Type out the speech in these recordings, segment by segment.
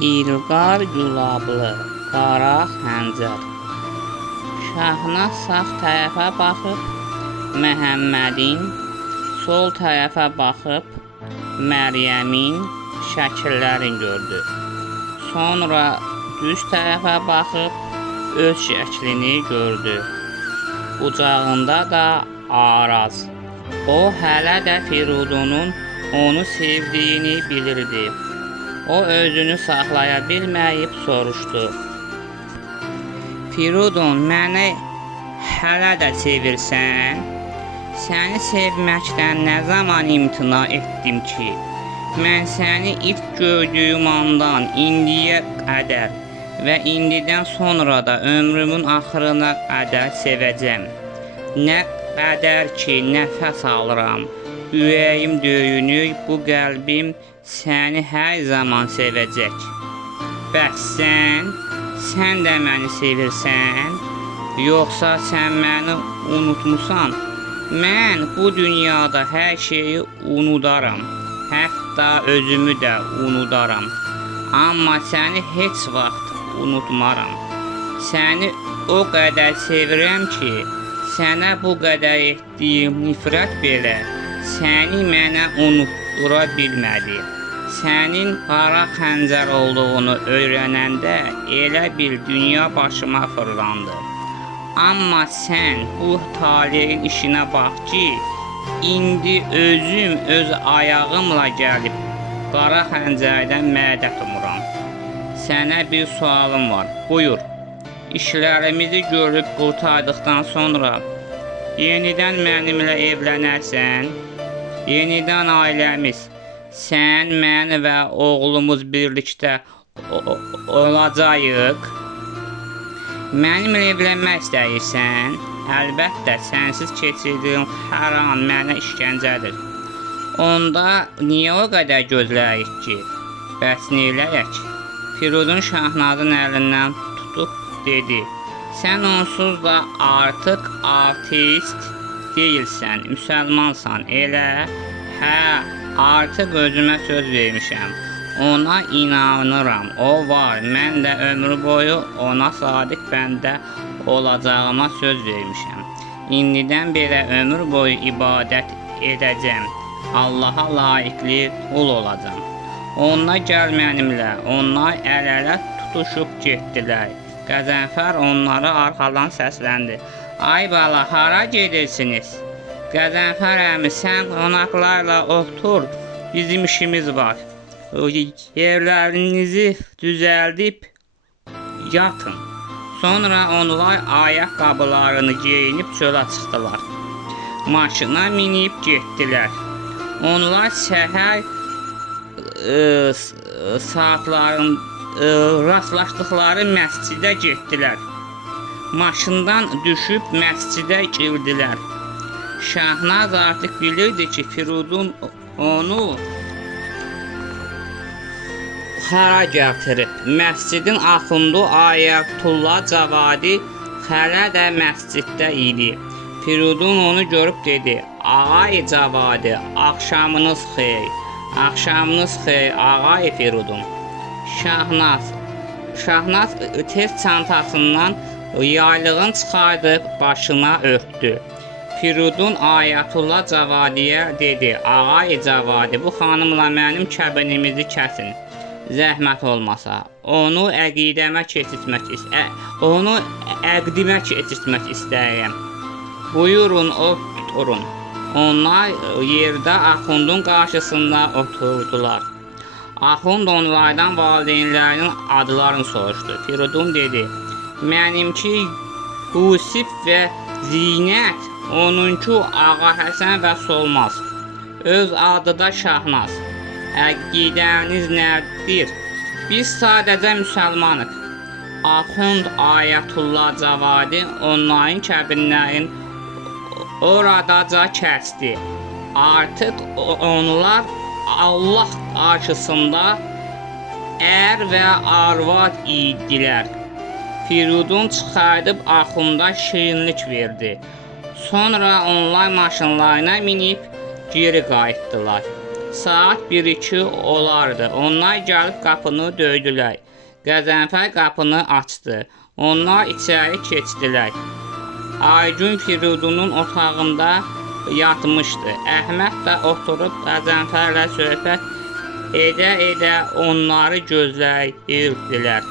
İlqar gülablı, qara xəncər. Şahnaz sağ tərəfə baxıb Məhəmmədin, sol tərəfə baxıb Məryəmin şəkillərini gördü. Sonra düz tərəfə baxıb öz şəklini gördü. Qucağında da Araz. O hələ də Firudunun onu sevdiyini bilirdi. O özünü saxlaya bilməyib soruşdu. Firudun, məni hələ də sevirsən? Səni sevməkdən nə zaman imtina etdim ki? Mən səni ilk gördüyüm andan indiyə qədər və indidən sonra da ömrümün axırına qədər sevəcəm. Nə qədər ki nəfəs alıram, ürəyim döyünür, bu qəlbim səni hər zaman sevəcək. Bəs sən də məni sevirsən, yoxsa sən məni unutmusan? Mən bu dünyada hər şeyi unudaram, hətta özümü də unudaram. Amma səni heç vaxt unutmaram. Səni o qədər sevirəm ki, sənə bu qədər etdiyim nifrət belə səni mənə unutdura bilmədi. Sənin qara xəncər olduğunu öyrənəndə elə bir dünya başıma fırlandı. Amma sən bu taleyin işinə bax ki, indi özüm öz ayağımla gəlib qara xəncərdən mədət umuram. Sənə bir sualım var, buyur. İşlərimizi görüb qurtardıqdan sonra yenidən mənimlə evlənərsən, yenidən ailəmiz, sən, mən və oğlumuz birlikdə olacağıq. Mənimlə evlənmək istəyirsən, əlbəttə sənsiz keçirdiyim hər an mənə işgəncədir. Onda niyə o qədər gözləyik ki? Bəs neyləyək? Firudun Şahnazın əlindən tutub dedi. Sən onsuz da artıq ateist deyilsən, müsəlmansan, elə? Hə, artıq özümə söz vermişəm. Ona inanıram, o var, mən də ömrü boyu ona sadiq bəndə olacağıma söz vermişəm. İndidən belə ömür boyu ibadət edəcəm, Allaha layiqli qul olacam. Ona gəl mənimlə, onlar əl-ələ tutuşub getdilər. Qəzənfər onları arxadan səsləndi. Ay bala, hara gedirsiniz? Qəzənfər əmi, sən qonaqlarla otur, bizim işimiz var. Yerlərinizi düzəldib yatın. Sonra onlar ayaqqabılarını geyinib çölə çıxdılar. Maşına minib getdilər. Onlar səhər saatların rastlaşdıqları məscidə getdilər. Maşından düşüb məscidə girdilər. Şahnaz artıq bilirdi ki, Firudun onu hara gətirib. Məscidin axundu Ayətullah Cavadi hələ də məsciddə idi. Firudun onu görüb dedi, Ağay Cavadi, axşamınız xeyir. Axşamınız xeyir, Ağay Firudun. Şahnaz tez çantasından yaylığını çıxardıb başına örtdü. Firudun Ayətullah Cavadiyə dedi, Ağay Cavadi, bu xanımla mənim kəbinimizi kəsin. Zəhmət olmasa, onu əqdimə keçirtmək istəyirəm. Buyurun, oturun. Onlar yerdə Axundun qarşısında oturdular. Axund onlardan valideynlərinin adlarını soruşdu. Firudun dedi, mənimki Yusif və Zinət, onunki Ağa Həsən və Solmaz. Öz adı da Şahnaz. Əqidəniz nədir? Biz sadəcə müsəlmanıq. Axund Ayətullah Cavadi onların kəbinlərini oradaca kəsdi. Artıq onlar Allah qarşısında ər və arvad idilər. Firudun çıxardıb Axunda şirinlik verdi. Sonra onlar maşınlarına minib geri qayıtdılar. Saat 1-2 olardı. Onlar gəlib qapını döydülər. Qəzənfər qapını açdı. Onlar içəri keçdilər. Aygün Firidunun otağında yatmışdı. Əhməd də oturub Qəzənfərlə söhbət edə-edə onları gözləyirdilər.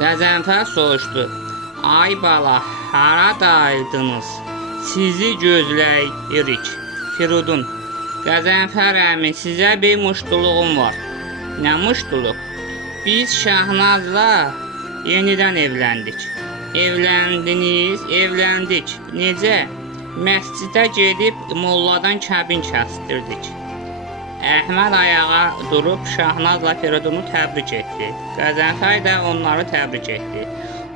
Qəzənfər soruşdu: "Ay bala, haradaydınız? Sizi gözləyirik." Firidun: "Qəzənfər əmi, sizə bir muştuluğum var." "Nə muştuluq?" "Biz Şahnazla yenidən evləndik." "Evləndiniz?" "Evləndik." "Necə?" "Məscidə gedib molladan kəbin kəsdirdik." Əhməd ayağa durub Şahnazla Firidunu təbrik etdi. Qəzənfər də onları təbrik etdi.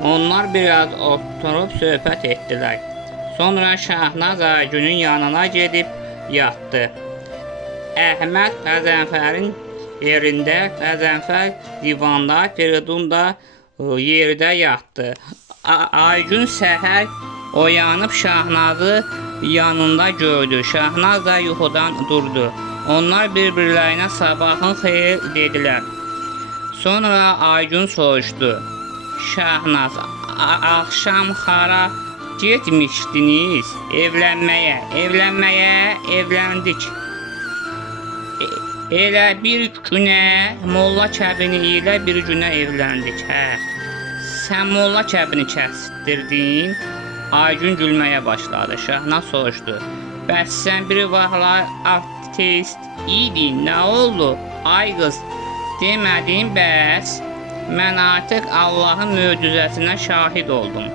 Onlar biraz oturub söhbət etdilər. Sonra Şahnaz Aygünün yanına gedib yatdı. Əhməd Qəzənfərin yerində, Qəzənfər divanda, Firidun da yerdə yatdı. Aygün səhər oyanıb Şahnazı yanında gördü. Şahnaz da yuxudan durdu. Onlar bir-birlərinə sabahın xeyir dedilər. Sonra Aygün soruşdu: "Şahnaz, axşam hara getmişdiniz?" "Evlənməyə." "Evlənməyə?" "Evləndik." "Elə bir günə molla kəbini ilə bir günə evləndik." "Hə." "Sən molla kəbini kəsdirdin?" Aygün gülməyə başladı. Şahnaz soruşdu: "Bəs sən bir vaxtlar ateist idin, nə oldu?" "Ay qız, demədin bəs? Mən artıq Allahın möcüzəsinə şahid oldum.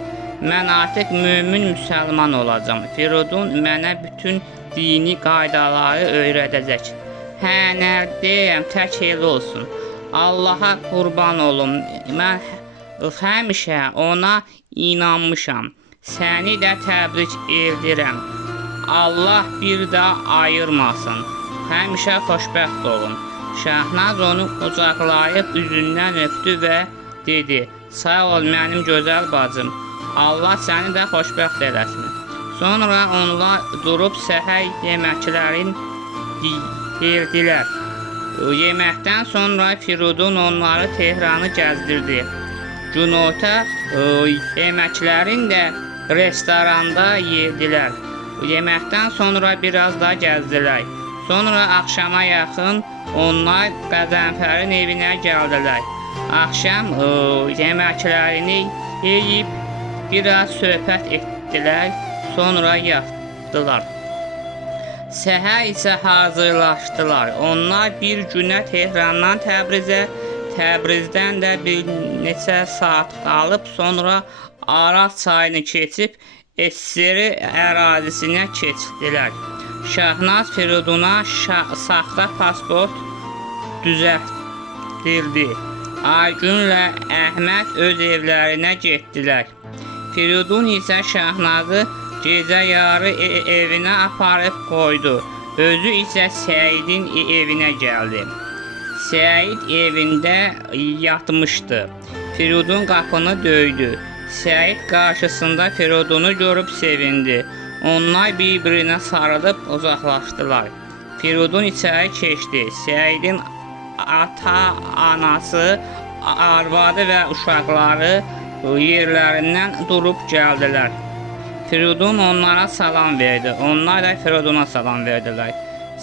Mən artıq mömin müsəlman olacağam. Firidun mənə bütün dini qaydaları öyrədəcək." "Hə, nə deyirəm, tək elə olsun. Allaha qurban olum. Mən həmişə ona inanmışam. Səni də təbrik edirəm. Allah bir də ayırmasın. Həmişə xoşbəxt olun." Şahnaz onu qucaqlayıb üzündən öpdü və dedi: "Sağ ol mənim gözəl bacım. Allah səni də xoşbəxt eləsin." Sonra onlar durub səhər yeməklərini yedilər. Yeməkdən sonra Firidun onları Tehranı gəzdirdi. Günorta yeməklərini də restoranda yedilər. Yeməkdən sonra biraz da gəzdilər. Sonra axşama yaxın onlar Qəzənfərin evinə gəldilər. Axşam yeməklərini yeyib biraz söhbət etdilər, sonra yatdılar. Səhər isə hazırlaşdılar. Onlar bir günə Tehrandan Təbrizə, Təbrizdən də bir neçə saat qalıb, sonra Araz çayını keçib Esseri ərazisinə keçdilər. Şahnaz Firiduna saxta pasport düzəltdirdi. Aygünlə Əhməd öz evlərinə getdilər. Firidun isə Şahnazı gecə yarı evinə aparıb qoydu. Özü isə Səidin evinə gəldi. Səid evində yatmışdı. Firidun qapını döydü. Səid qarşısında Firidunu görüb sevindi. Onlar bir-birinə sarılıb uzaqlaşdılar. Firidun içəri keçdi. Səidin ata-anası, arvadı və uşaqları yerlərindən durub gəldilər. Firidun onlara salam verdi. Onlar da Firiduna salam verdilər.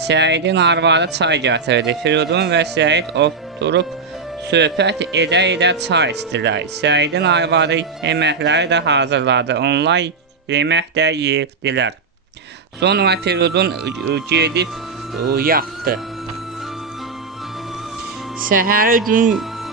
Səidin arvadı çay gətirdi. Firidun və Səid oturub söhbət edə-edə çay içdilər. Səidin arvadı yeməkləri də hazırladı. Onlar yemək də yedilər. Sonra Firidun gedib yatdı. Səhəri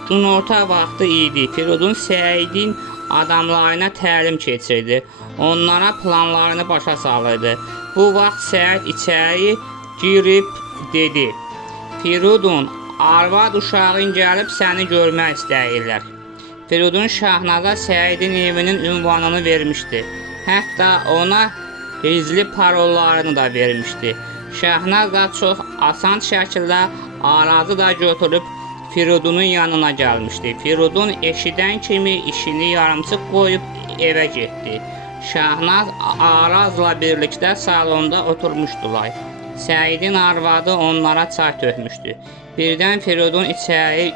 günorta vaxtı idi. Firidun Səidin adamlarına təlim keçirdi. Onlara planlarını başa salırdı. Bu vaxt Səid içəri girib dedi: "Firidun, arvad uşağın gəlib səni görmək istəyirlər." Firidun Şahnaza Səidin evinin ünvanını vermişdi. Hətta ona gizli parollarını da vermişdi. Şahnaz da çox asan şəkildə Arazı da götürüb Firidunun yanına gəlmişdi. Firidun eşidən kimi işini yarımçıq qoyub evə getdi. Şahnaz Arazla birlikdə salonda oturmuşdular. Səidin arvadı onlara çay tökmüşdü. Birdən Firidun içəri